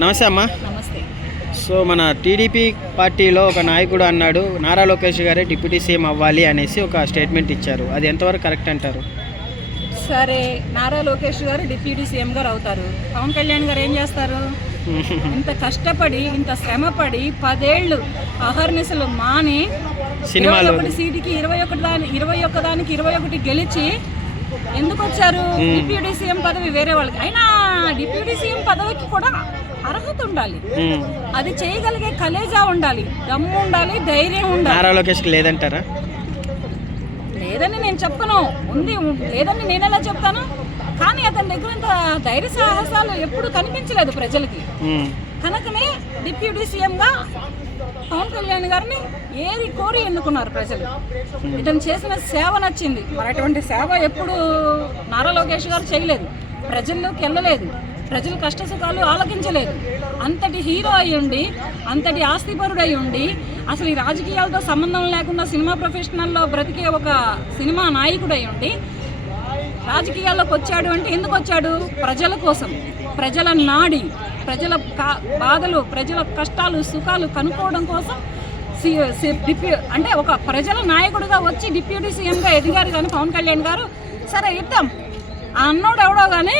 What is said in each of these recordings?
నమస్తే అమ్మా. నమస్తే. సో మన టీడీపీ పార్టీలో ఒక నాయకుడు అన్నాడు నారా లోకేష్ గారే డిప్యూటీ సీఎం అవ్వాలి అనేసి ఒక స్టేట్మెంట్ ఇచ్చారు. అది ఎంతవరకు కరెక్ట్ అంటారు? సరే నారా లోకేష్ గారు డిప్యూటీ సీఎం గారు అవుతారు. పవన్ కళ్యాణ్ గారు ఏం చేస్తారు? ఇంత కష్టపడి ఇంత శ్రమపడి పదేళ్ళు అహర్నిశలు మాని ఇరవై సినిమాలు ఒకటి సీటుకి ఇరవై ఒకటి దాని ఇరవై ఒక్క దానికి ఇరవై ఒకటి గెలిచి ఎందుకు వచ్చారు? డిప్యూటీ సీఎం పదవి వేరే వాళ్ళకి. అయినా డిప్యూటీ సీఎం పదవికి కూడా అర్హత ఉండాలి. అది చేయగలిగే కలేజా ఉండాలి. దమ్ము ఉండాలి ధైర్యం ఉండాలి. నారా లేదంటారా? లేదని నేను చెప్పను. ఉంది లేదని నేను ఎలా చెప్తాను? కానీ అతని దగ్గర ఇంత ధైర్య సాహసాలు ఎప్పుడు కనిపించలేదు ప్రజలకి. కనుకనే డిప్యూటీ సీఎంగా పవన్ కళ్యాణ్ గారిని ఏది కోరి ఎన్నుకున్నారు ప్రజలు. ఇతను చేసిన సేవ నచ్చింది. మరి అటువంటి సేవ ఎప్పుడు నారా లోకేష్ గారు చేయలేదు. ప్రజల్లోకి వెళ్ళలేదు ప్రజల కష్ట సుఖాలు ఆలకించలేదు. అంతటి హీరో అయి ఉండి అంతటి ఆస్తిపరుడు అయి ఉండి అసలు ఈ రాజకీయాలతో సంబంధం లేకుండా సినిమా ప్రొఫెషనల్లో బ్రతికే ఒక సినిమా నాయకుడు అయి ఉండి రాజకీయాల్లోకి వచ్చాడు అంటే ఎందుకు వచ్చాడు? ప్రజల కోసం. ప్రజల నాడి ప్రజల కా- బాధలు ప్రజల కష్టాలు సుఖాలు కనుక్కోవడం కోసం సి- సి- డిప్యూ అంటే ఒక ప్రజల నాయకుడిగా వచ్చి డిప్యూటీ సీఎంగా ఎదిగారు కానీ పవన్ కళ్యాణ్ గారు సరే ఇద్దాం. ఆ అన్నోడు ఎవడో కానీ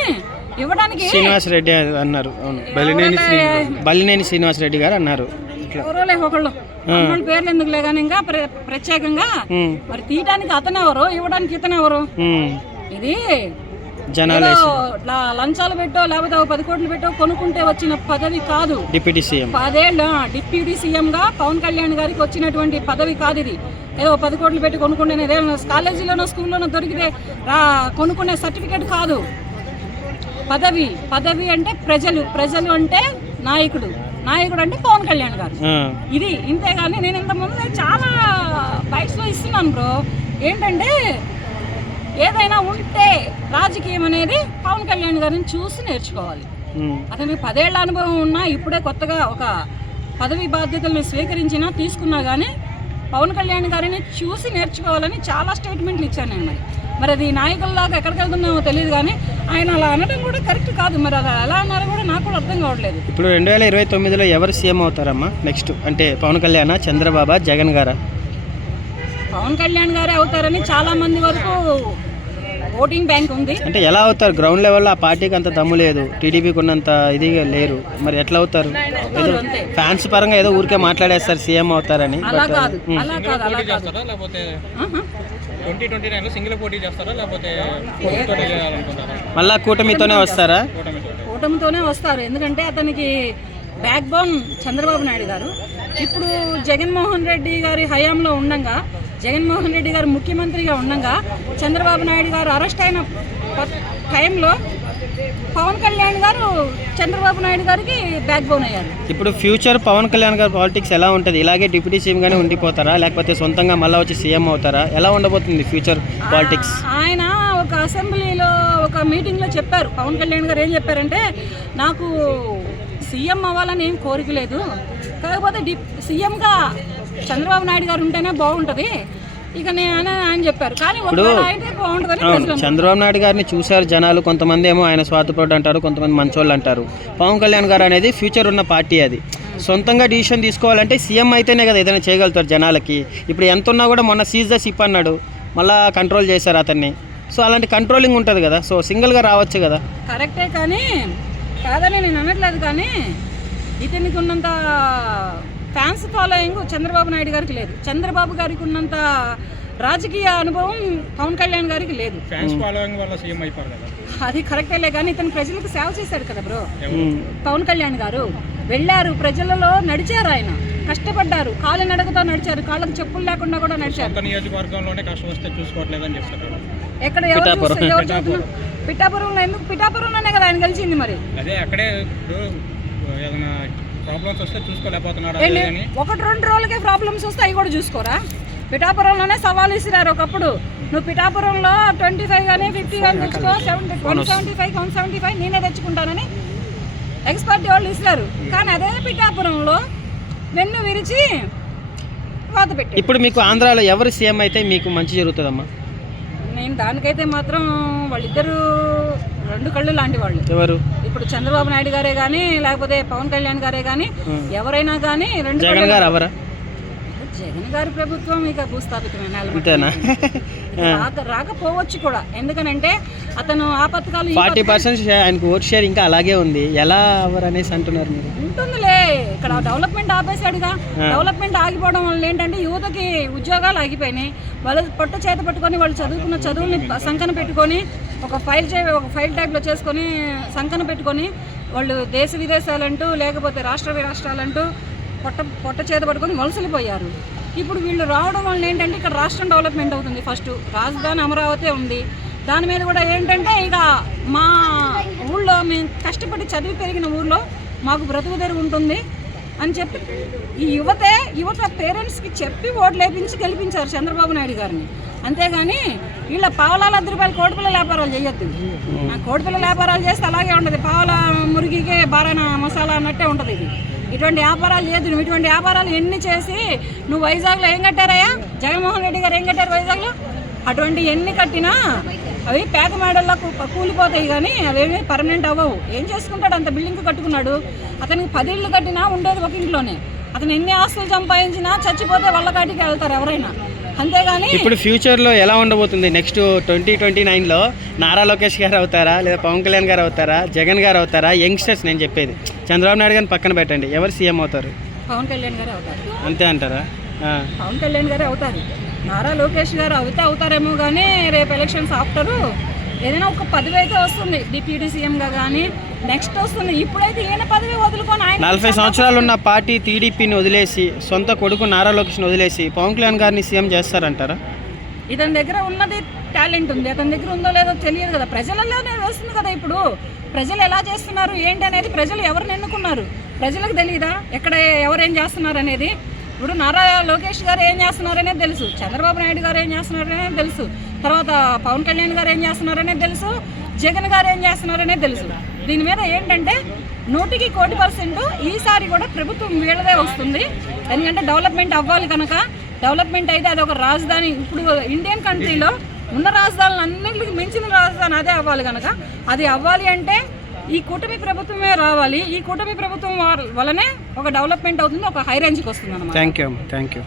ఇవ్వడానికి శ్రీనివాస్ రెడ్డి అన్నారు. అవును. బలినేని శ్రీ- బలినేని శ్రీనివాస్ రెడ్డి గారు అన్నారు. ఇట్లా. ఎవరోలే ఒకళ్ళు. అన్నోళ్ళ పేర్లు ఎందుకులే కానీ ఇంకా ప్ర- ప్రత్యేకంగా. మరి తీయడానికి అతనెవరు ఇవ్వడానికి ఇతనెవరు మ్మ్. ఇది జనాలు ఏదో లంచాలు పెట్టో లేకపోతే ఓ పది కోట్లు పెట్టో కొనుక్కుంటే వచ్చిన పదవి కాదు. Deputy CM. పదేళ్ళ డిప్యూటీ సీఎంగా పవన్ కళ్యాణ్ గారికి వచ్చినటువంటి పదవి కాదు ఇది. ఏదో పది కోట్లు పెట్టి కొనుక్కునే కాలేజీలోనో స్కూల్లోనో దొరికితే కొనుక్కునే సర్టిఫికేట్ కాదు. పదవి పదవి అంటే ప్రజలు ప్రజలు అంటే నాయకుడు. నాయకుడు అంటే పవన్ కళ్యాణ్ గారు. ఇది ఇంతేగాని నేను ఇంతకుముందు చాలా బైక్స్లో ఇస్తున్నాను బ్రో. ఏంటంటే ఏదైనా ఉంటే రాజకీయం అనేది పవన్ కళ్యాణ్ గారిని చూసి నేర్చుకోవాలి. అతనికి పదేళ్ళ అనుభవం ఉన్నా ఇప్పుడే కొత్తగా ఒక పదవి బాధ్యతలను స్వీకరించినా తీసుకున్నా కానీ పవన్ కళ్యాణ్ గారిని చూసి నేర్చుకోవాలని చాలా స్టేట్మెంట్లు ఇచ్చాను నేను మరి. మరి అది నాయకుల్లాగా ఎక్కడికి వెళ్తున్నామో తెలియదు కానీ ఆయన అలా అనడం కూడా కరెక్ట్ కాదు. మరి అది ఎలా అన్నారో కూడా నాకు కూడా అర్థం కావట్లేదు. ఇప్పుడు రెండు వేల ఇరవై తొమ్మిదిలో ఎవరు సీఎం అవుతారమ్మా? నెక్స్ట్ అంటే పవన్ కళ్యాణ్ చంద్రబాబా జగన్ గారా? పవన్ కళ్యాణ్ గారే అవుతారని చాలా మంది వరకు ఓటింగ్ బ్యాంక్ ఉంది. అంటే ఎలా అవుతారు? గ్రౌండ్ లెవెల్లో ఆ పార్టీకి అంత దమ్ము లేదు. టీడీపీకి ఉన్నంత ఇది లేరు. మరి ఎట్లా అవుతారు? ఏదో ఫ్యాన్స్ పరంగా ఏదో ఊరికే మాట్లాడేస్తారు సీఎం అవుతారని. అలా కాదు. అలా కాదు అలా కాదు. చేస్తారా? లేకపోతే ఆహా. ట్వంటీ ట్వంటీ నైన్లో సింగిల్ పోటీ చేస్తారా? లేకపోతే పోటీతో చేయాలనుకుంటారా మళ్ళా కూటమితోనే వస్తారా? కూటమితో కూటమితోనే వస్తారు. ఎందుకంటే అతనికి బ్యాక్ బోన్ చంద్రబాబు నాయుడు గారు. ఇప్పుడు జగన్మోహన్ రెడ్డి గారి హయాంలో ఉండంగా జగన్మోహన్ రెడ్డి గారు ముఖ్యమంత్రిగా ఉండంగా చంద్రబాబు నాయుడు గారు అరెస్ట్ అయిన టైంలో పవన్ కళ్యాణ్ గారు చంద్రబాబు నాయుడు గారికి బ్యాక్ బోన్ అయ్యారు. ఇప్పుడు ఫ్యూచర్ పవన్ కళ్యాణ్ గారి పాలిటిక్స్ ఎలా ఉంటుంది? ఇలాగే డిప్యూటీ సీఎం గానే ఉండిపోతారా? లేకపోతే సొంతంగా మళ్ళీ వచ్చి సీఎం అవుతారా? ఎలా ఉండబోతుంది ఫ్యూచర్ పాలిటిక్స్ ఆయన ఒక అసెంబ్లీలో ఒక మీటింగ్లో చెప్పారు. పవన్ కళ్యాణ్ గారు ఏం చెప్పారంటే నాకు సీఎం అవ్వాలని ఏం కోరిక లేదు. కాకపోతే డి సీఎంగా చంద్రబాబు నాయుడు గారు ఉంటేనే బాగుంటుంది. ఇక నేను అని చెప్పారు. కానీ ఒకవేళ అయితే బాగుంటుందని అవును ప్రజలు చంద్రబాబు నాయుడు గారిని చూశారు జనాలు కొంతమంది ఏమో ఆయన స్వార్థపరుడు అంటారు కొంతమంది మంచోళ్ళు అంటారు. పవన్ కళ్యాణ్ గారు అనేది ఫ్యూచర్ ఉన్న పార్టీ అది. సొంతంగా డిసిషన్ తీసుకోవాలంటే సీఎం అయితేనే కదా ఏదైనా చేయగలుగుతారు జనాలకి. ఇప్పుడు ఎంత ఉన్నా కూడా మొన్న సీజ్ ద సిప్ అన్నాడు. మళ్ళా కంట్రోల్ చేశారు అతన్ని. సో అలాంటి కంట్రోలింగ్ ఉంటుంది కదా. సో సింగిల్గా రావచ్చు కదా. కరెక్టే కానీ కాదని నేను అనట్లేదు కానీ ఇతనికి ఉన్నంత ఫ్యాన్స్ ఫాలోయింగ్ చంద్రబాబు నాయుడు గారికి లేదు. చంద్రబాబు గారికి ఉన్నంత రాజకీయ అనుభవం పవన్ కళ్యాణ్ గారికి లేదు. ఫ్యాన్స్ ఫాలోయింగ్ వల్ల సీఎం అయిపోరు కదా. అది కరెక్టేలే కానీ ఇతను ప్రజలకు సేవ చేశాడు కదా బ్రో. పవన్ కళ్యాణ్ గారు. వెళ్ళారు ప్రజలలో నడిచారు ఆయన. కష్టపడ్డారు. కాలు నడకతో నడిచారు. కాళ్ళకు చెప్పులు లేకుండా కూడా నడిచారు. సొంత నియోజకవర్గంలోనే కష్టం వస్తే చూసుకోవట్లేదని చెప్తారు ఎక్కడ ఎవరు ఎవరు చూస్తున్నారు పిఠాపురంలో ఎందుకు? పిఠాపురంలోనే కదా ఆయన గెలిచింది మరి. అదే అక్కడే ఏదైనా ప్రాబ్లమ్స్ వస్తే చూసుకోలేకపోతున్నాడు ఒకటి రెండు రోజులకే ప్రాబ్లమ్స్ వస్తే అవి కూడా చూసుకోరా? పిఠాపురంలోనే సవాల్ ఇసిరారు ఒకప్పుడు. నువ్వు పిఠాపురంలో ట్వంటీ ఫైవ్ కానీ ఫిఫ్టీ కానీ తెచ్చుకో seventy one seventy five one seventy five నేనే తెచ్చుకుంటానని ఎక్స్పర్ట్ వాళ్ళు ఇసిరారు కానీ అదే పిఠాపురంలో వెన్ను విరిచి వాత పెట్టి ఇప్పుడు మీకు ఆంధ్రాలో ఎవరు సీఎం అయితే మీకు మంచి జరుగుతుందమ్మా? నేను దానికైతే మాత్రం వాళ్ళిద్దరూ రెండు కళ్ళు లాంటి వాళ్ళు. ఎవరు? ఇప్పుడు చంద్రబాబు నాయుడు గారే కానీ లేకపోతే పవన్ కళ్యాణ్ గారే కానీ ఎవరైనా కానీ రెండు జగన్ గారు అవరా జగన్ గారి ప్రభుత్వం ఇక భూస్థాపితమైన రాకపోవచ్చు కూడా. ఎందుకనంటే అతను ఆ పథకాలు ఈ ఫార్టీ పర్సెంట్ ఆయనకు ఓట్ షేర్ ఇంకా అలాగే ఉంది. ఎలా అవరు అనేసి అంటున్నారు మీరు? ఉంటుందిలే. ఇక్కడ డెవలప్మెంట్ ఆపేశాడుగా. డెవలప్మెంట్ ఆగిపోవడం వల్ల ఏంటంటే యువతకి ఉద్యోగాలు ఆగిపోయినాయి. వాళ్ళు పొట్ట చేత పట్టుకొని వాళ్ళు చదువుకున్న చదువుల్ని సంకన పెట్టుకొని ఒక ఫైల్ చే ఒక ఫైల్ టైప్లో చేసుకొని సంకన పెట్టుకొని వాళ్ళు దేశ విదేశాలంటూ లేకపోతే రాష్ట్ర విరాష్ట్రాలంటూ పొట్ట పొట్ట చేత పట్టుకొని వలసలిపోయారు. ఇప్పుడు వీళ్ళు రావడం వల్ల ఏంటంటే ఇక్కడ రాష్ట్రం డెవలప్మెంట్ అవుతుంది ఫస్ట్. రాజధాని అమరావతి ఉంది. దాని మీద కూడా ఏంటంటే ఇక మా ఊళ్ళో మేము కష్టపడి చదివి పెరిగిన ఊళ్ళో మాకు బ్రతుకు తెరుగు ఉంటుంది అని చెప్పి ఈ యువతే యువత పేరెంట్స్కి చెప్పి ఓట్లు వేపించి గెలిపించారు చంద్రబాబు నాయుడు గారిని. అంతేగాని వీళ్ళ పావులాల వద్ద రూపాయలు కోడిపిల్ల వ్యాపారాలు చేయొద్దు. కోడిపిల్ల వ్యాపారాలు చేస్తే అలాగే ఉండదు. పావల మురిగికే బారాన మసాలా అన్నట్టే ఉంటుంది ఇది. ఇటువంటి వ్యాపారాలు చేయొద్దు. నువ్వు ఇటువంటి వ్యాపారాలు ఎన్ని చేసి నువ్వు వైజాగ్లో ఏం కట్టారయ్యా? జగన్మోహన్ రెడ్డి గారు ఏం కట్టారు వైజాగ్లో? అటువంటి ఎన్ని కట్టినా అవి పేద మేడల్లో కూలిపోతాయి కానీ అవేమీ పర్మనెంట్ అవ్వవు. ఏం చేసుకుంటాడు? అంత బిల్డింగ్ కట్టుకున్నాడు. అతనికి పది ఇళ్ళు కట్టినా ఉండేది ఒక ఇంట్లోనే. అతను ఎన్ని ఆస్తులు సంపాదించినా చచ్చిపోతే వాళ్ళ కాటికి వెళ్తారు ఎవరైనా. అంతేగాని ఇప్పుడు ఫ్యూచర్లో ఎలా ఉండబోతుంది? నెక్స్ట్ ట్వంటీ ట్వంటీ నైన్లో నారా లోకేష్ గారు అవుతారా? లేదా పవన్ కళ్యాణ్ గారు అవుతారా? జగన్ గారు అవుతారా? యంగ్స్టర్స్ నేను చెప్పేది. చంద్రబాబు నాయుడు గారిని పక్కన పెట్టండి. ఎవరు సీఎం అవుతారు? పవన్ కళ్యాణ్ గారే అవుతారు. అంతే అంటారా. పవన్ కళ్యాణ్ గారే అవుతారు. నారా లోకేష్ గారు అవుతే అవుతారేమో కానీ రేపు ఎలక్షన్స్ ఆఫ్టరు ఏదైనా ఒక పదవి అయితే వస్తుంది. డిప్యూటీ సీఎంగా కానీ నెక్స్ట్ వస్తుంది. ఇప్పుడైతే ఈయన పదవి వదులుకొని ఆయన నలభై సంవత్సరాలు ఉన్న పార్టీ టీడీపీని వదిలేసి సొంత కొడుకు నారా లోకేష్ని వదిలేసి పవన్ కళ్యాణ్ గారిని సీఎం చేస్తారంటారా? ఇతని దగ్గర ఉన్నది టాలెంట్ ఉంది. అతని దగ్గర ఉందో లేదో తెలియదు కదా. ప్రజలలోనే వస్తుంది కదా ఇప్పుడు. ప్రజలు ఎలా చేస్తున్నారు ఏంటి అనేది ప్రజలు ఎవరిని ఎన్నుకున్నారు? ప్రజలకు తెలియదా ఎక్కడ ఎవరు ఏం చేస్తున్నారు అనేది? ఇప్పుడు నారా లోకేష్ గారు ఏం చేస్తున్నారు అనేది తెలుసు. చంద్రబాబు నాయుడు గారు ఏం చేస్తున్నారు అనేది తెలుసు. తర్వాత పవన్ కళ్యాణ్ గారు ఏం చేస్తున్నారు అనేది తెలుసు. జగన్ గారు ఏం చేస్తున్నారు అనేది తెలుసు. దీని మీద ఏంటంటే నూటికి కోటి పర్సెంట్ ఈసారి కూడా ప్రభుత్వం వీళ్ళదే వస్తుంది. ఎందుకంటే డెవలప్మెంట్ అవ్వాలి కనుక డెవలప్మెంట్ అయితే అది ఒక రాజధాని. ఇప్పుడు ఇండియన్ కంట్రీలో ఉన్న రాజధానులు అన్నింటికి మించిన రాజధాని అదే అవ్వాలి కనుక అది అవ్వాలి అంటే ఈ కూటమి ప్రభుత్వమే రావాలి. ఈ కూటమి ప్రభుత్వం వలనే ఒక డెవలప్మెంట్ అవుతుంది ఒక హై రేంజ్కి వస్తుంది అన్నమాట థ్యాంక్ యూ థ్యాంక్ యూ